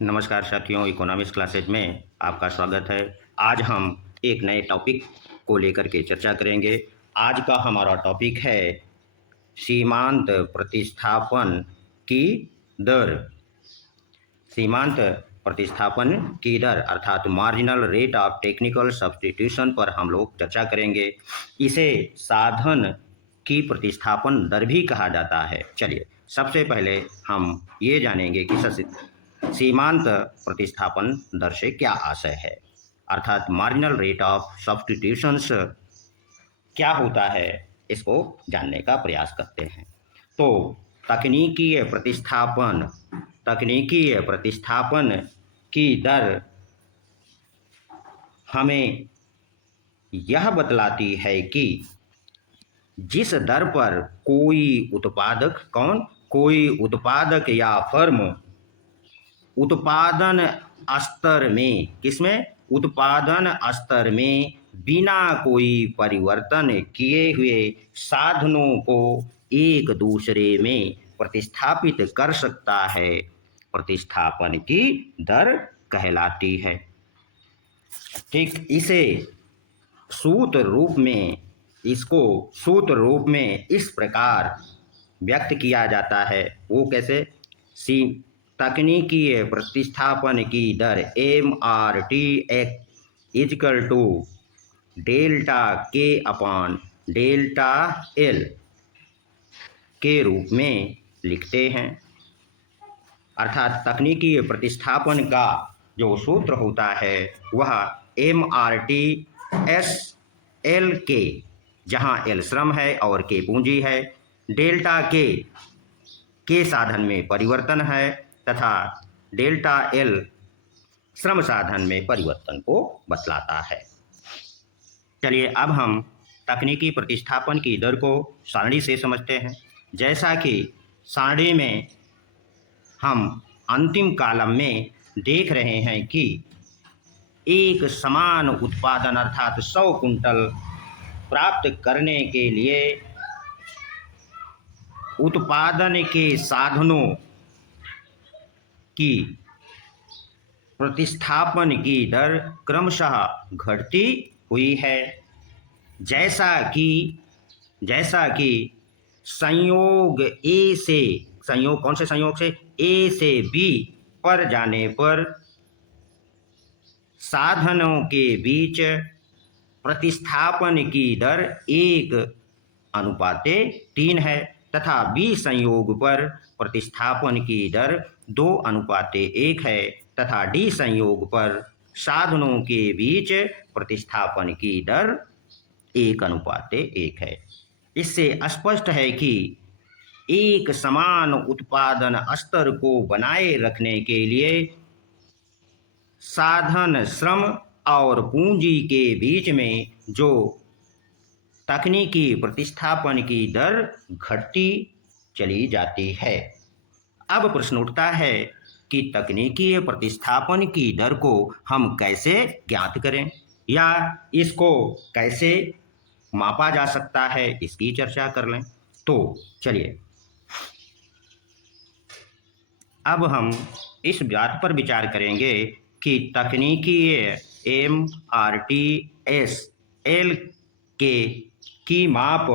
नमस्कार साथियों, economics classes में आपका स्वागत है। आज हम एक नए टॉपिक को लेकर के चर्चा करेंगे। आज का हमारा टॉपिक है सीमांत प्रतिस्थापन की दर। सीमांत प्रतिस्थापन की दर अर्थात marginal rate of technical substitution पर हम लोग चर्चा करेंगे। इसे साधन की प्रतिस्थापन दर भी कहा जाता है। चलिए, सबसे पहले हम ये जानेंगे कि सीमांत प्रतिस्थापन दर से क्या आशय है, अर्थात मार्जिनल रेट ऑफ सब्स्टिट्यूशंस क्या होता है, इसको जानने का प्रयास करते हैं। तो तकनीकी प्रतिस्थापन की दर हमें यह बतलाती है कि जिस दर पर कोई उत्पादक या फर्म उत्पादन स्तर में बिना कोई परिवर्तन किए हुए साधनों को एक दूसरे में प्रतिस्थापित कर सकता है, प्रतिस्थापन की दर कहलाती है। ठीक, इसको सूत्र रूप में इस प्रकार व्यक्त किया जाता है। वो कैसे? तकनीकी प्रतिस्थापन की दर MRT इजकल टू डेल्टा के अपान डेल्टा एल के रूप में लिखते हैं। अर्थात तकनीकी प्रतिस्थापन का जो सूत्र होता है वह MRT SL के, जहाँ L श्रम है और K पूंजी है, डेल्टा के साधन में परिवर्तन है तथा डेल्टा एल श्रम साधन में परिवर्तन को बतलाता है। चलिए, अब हम तकनीकी प्रतिस्थापन की दर को सारणी से समझते हैं। जैसा कि सारणी में हम अंतिम कॉलम में देख रहे हैं कि एक समान उत्पादन अर्थात 100 कुंटल प्राप्त करने के लिए उत्पादन के साधनों की प्रतिस्थापन की दर क्रमशः घटती हुई है। जैसा कि संयोग कौन से संयोग से ए से बी पर जाने पर साधनों के बीच प्रतिस्थापन की दर 1:3 है तथा बी संयोग पर प्रतिस्थापन की दर 2:1 है तथा डी संयोग पर साधनों के बीच प्रतिस्थापन की दर 1:1 है। इससे स्पष्ट है कि एक समान उत्पादन स्तर को बनाए रखने के लिए साधन, श्रम और पूंजी के बीच में जो तकनीकी प्रतिस्थापन की दर घटती चली जाती है। अब प्रश्न उठता है कि तकनीकी प्रतिस्थापन की दर को हम कैसे ज्ञात करें या इसको कैसे मापा जा सकता है, इसकी चर्चा कर लें। तो चलिए, अब हम इस बात पर विचार करेंगे कि तकनीकी MRT SL की माप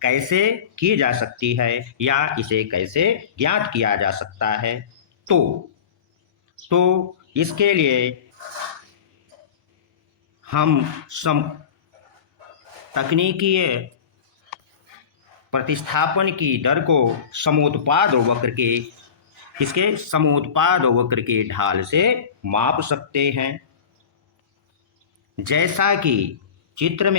कैसे की जा सकती है या इसे कैसे ज्ञात किया जा सकता है। तो इसके लिए हम तकनीकी प्रतिस्थापन की दर को समोत्पाद वक्र के ढाल से माप सकते हैं। जैसा कि चित्र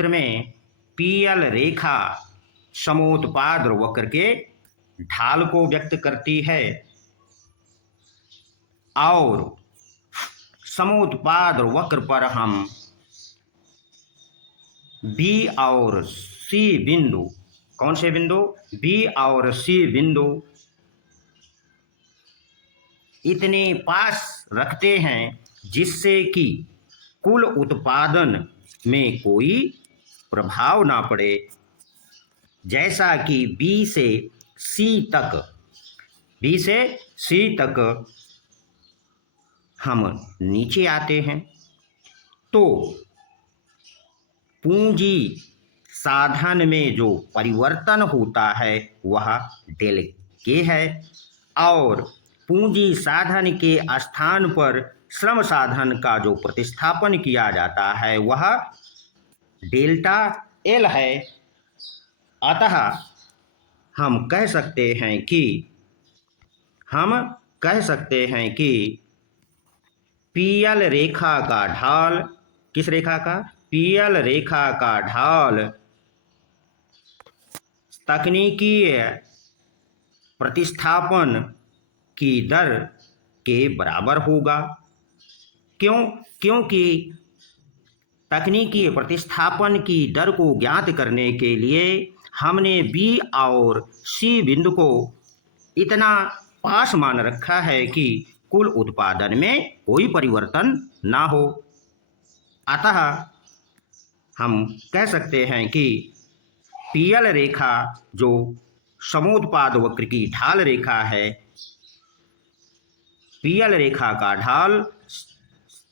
में PL रेखा समोत्पाद वक्र के ढाल को व्यक्त करती है और समोत्पाद वक्र पर हम B और C बिंदु, कौन से बिंदु? B और C बिंदु इतने पास रखते हैं जिससे कि कुल उत्पादन में कोई प्रभाव ना पड़े। जैसा कि B से सी तक, बी से सी तक हम नीचे आते हैं तो पूंजी साधन में जो परिवर्तन होता है वह डेल के है और पूंजी साधन के स्थान पर श्रम साधन का जो प्रतिस्थापन किया जाता है वह डेल्टा एल है। अतः हम कह सकते हैं कि पीएल रेखा का ढाल, किस रेखा का? पीएल रेखा का ढाल तकनीकी प्रतिस्थापन की दर के बराबर होगा। क्यों? क्योंकि तकनीकी प्रतिस्थापन की दर को ज्ञात करने के लिए हमने बी और सी बिंदु को इतना पास मान रखा है कि कुल उत्पादन में कोई परिवर्तन ना हो। अतः हम कह सकते हैं कि पीएल रेखा जो समोत्पाद वक्र की ढाल रेखा है, पीएल रेखा का ढाल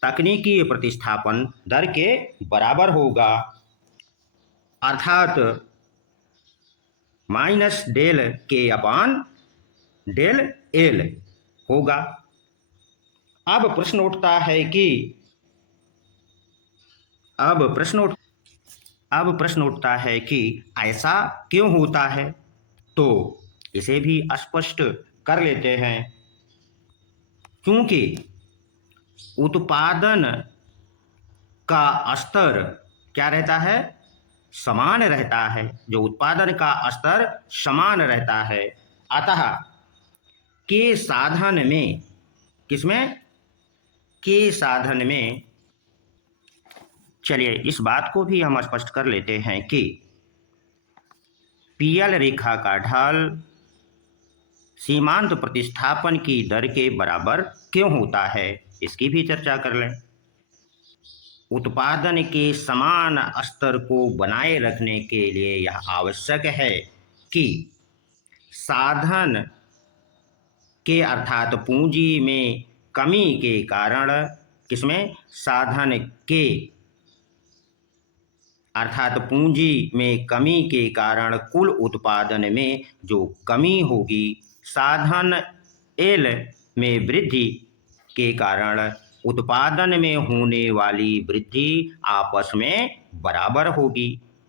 तकनीकी प्रतिस्थापन दर के बराबर होगा, अर्थात माइनस डेल के अपान डेल एल होगा। अब प्रश्न उठता है कि ऐसा क्यों होता है, तो इसे भी स्पष्ट कर लेते हैं। क्योंकि उत्पादन का स्तर क्या रहता है? समान रहता है। जो उत्पादन का स्तर समान रहता है, अतः के साधन में, किसमें? के साधन में, चलिए इस बात को भी हम स्पष्ट कर लेते हैं कि पीएल रेखा का ढाल सीमांत प्रतिस्थापन की दर के बराबर क्यों होता है, इसकी भी चर्चा कर लें। उत्पादन के समान स्तर को बनाए रखने के लिए यह आवश्यक है कि साधन के अर्थात पूंजी में कमी के कारण, किसमें? साधन के अर्थात पूंजी में कमी के कारण कुल उत्पादन में जो कमी होगी, साधन एल में वृद्धि के कारण उत्पादन में होने वाली वृद्धि आपस में बराबर होगी।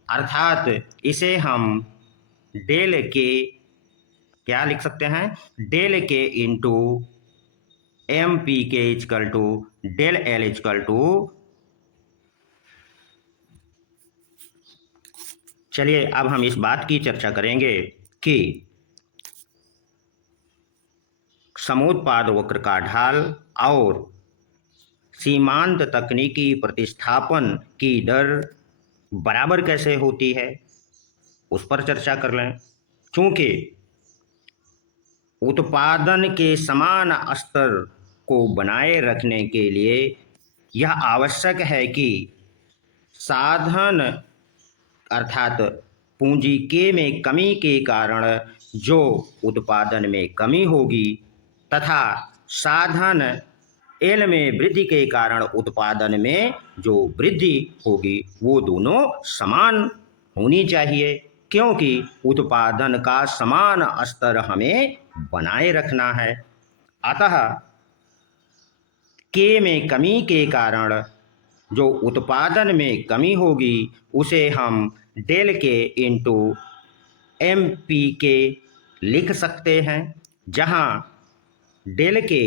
अर्थात इसे हम डेल के क्या लिख सकते हैं? Del K into M P के is equal to del L is equal to, चलिए अब हम इस बात की चर्चा करेंगे कि समोत्पाद वक्र का ढाल और सीमांत तकनीकी प्रतिस्थापन की दर बराबर कैसे होती है, उस पर चर्चा कर लें। क्योंकि उत्पादन के समान स्तर को बनाए रखने के लिए यह आवश्यक है कि साधन अर्थात पूंजी के में कमी के कारण जो उत्पादन में कमी होगी तथा साधन एल में वृद्धि के कारण उत्पादन में जो वृद्धि होगी वो दोनों समान होनी चाहिए, क्योंकि उत्पादन का समान स्तर हमें बनाए रखना है। अतः के में कमी के कारण जो उत्पादन में कमी होगी उसे हम del K into M P के लिख सकते हैं, जहां डेल के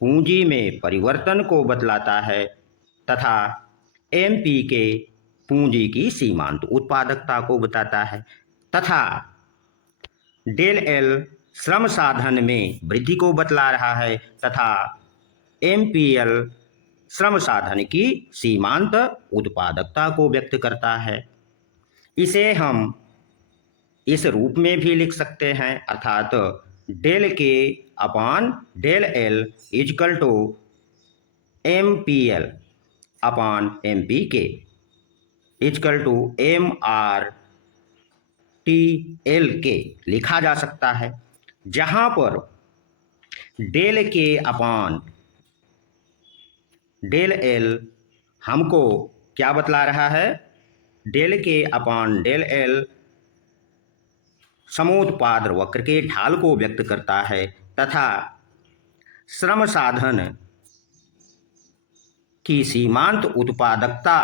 पूंजी में परिवर्तन को बतलाता है तथा एम पी के पूंजी की सीमांत उत्पादकता को बताता है तथा डेल एल श्रम साधन में वृद्धि को बतला रहा है तथा एम पी एल श्रम साधन की सीमांत उत्पादकता को व्यक्त करता है। इसे हम इस रूप में भी लिख सकते हैं, अर्थात डेल के upon del L is equal to M P L upon M P के is equal to M R TLK लिखा जा सकता है, जहां पर डेल के अपान डेल एल हमको क्या बतला रहा है? डेल के अपान डेल एल समोत्पाद वक्र के ढाल को व्यक्त करता है तथा श्रम साधन की सीमांत उत्पादकता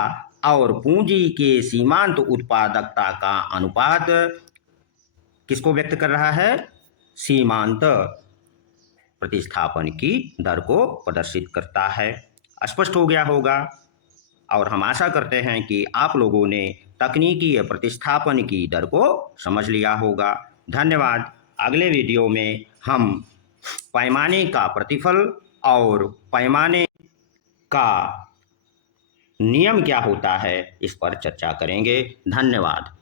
और पूंजी के सीमांत उत्पादकता का अनुपात किसको व्यक्त कर रहा है? सीमांत प्रतिस्थापन की दर को प्रदर्शित करता है। स्पष्ट हो गया होगा और हम आशा करते हैं कि आप लोगों ने तकनीकी प्रतिस्थापन की दर को समझ लिया होगा। धन्यवाद। अगले वीडियो में हम पैमाने का प्रतिफल और पैमाने का नियम क्या होता है इस पर चर्चा करेंगे। धन्यवाद।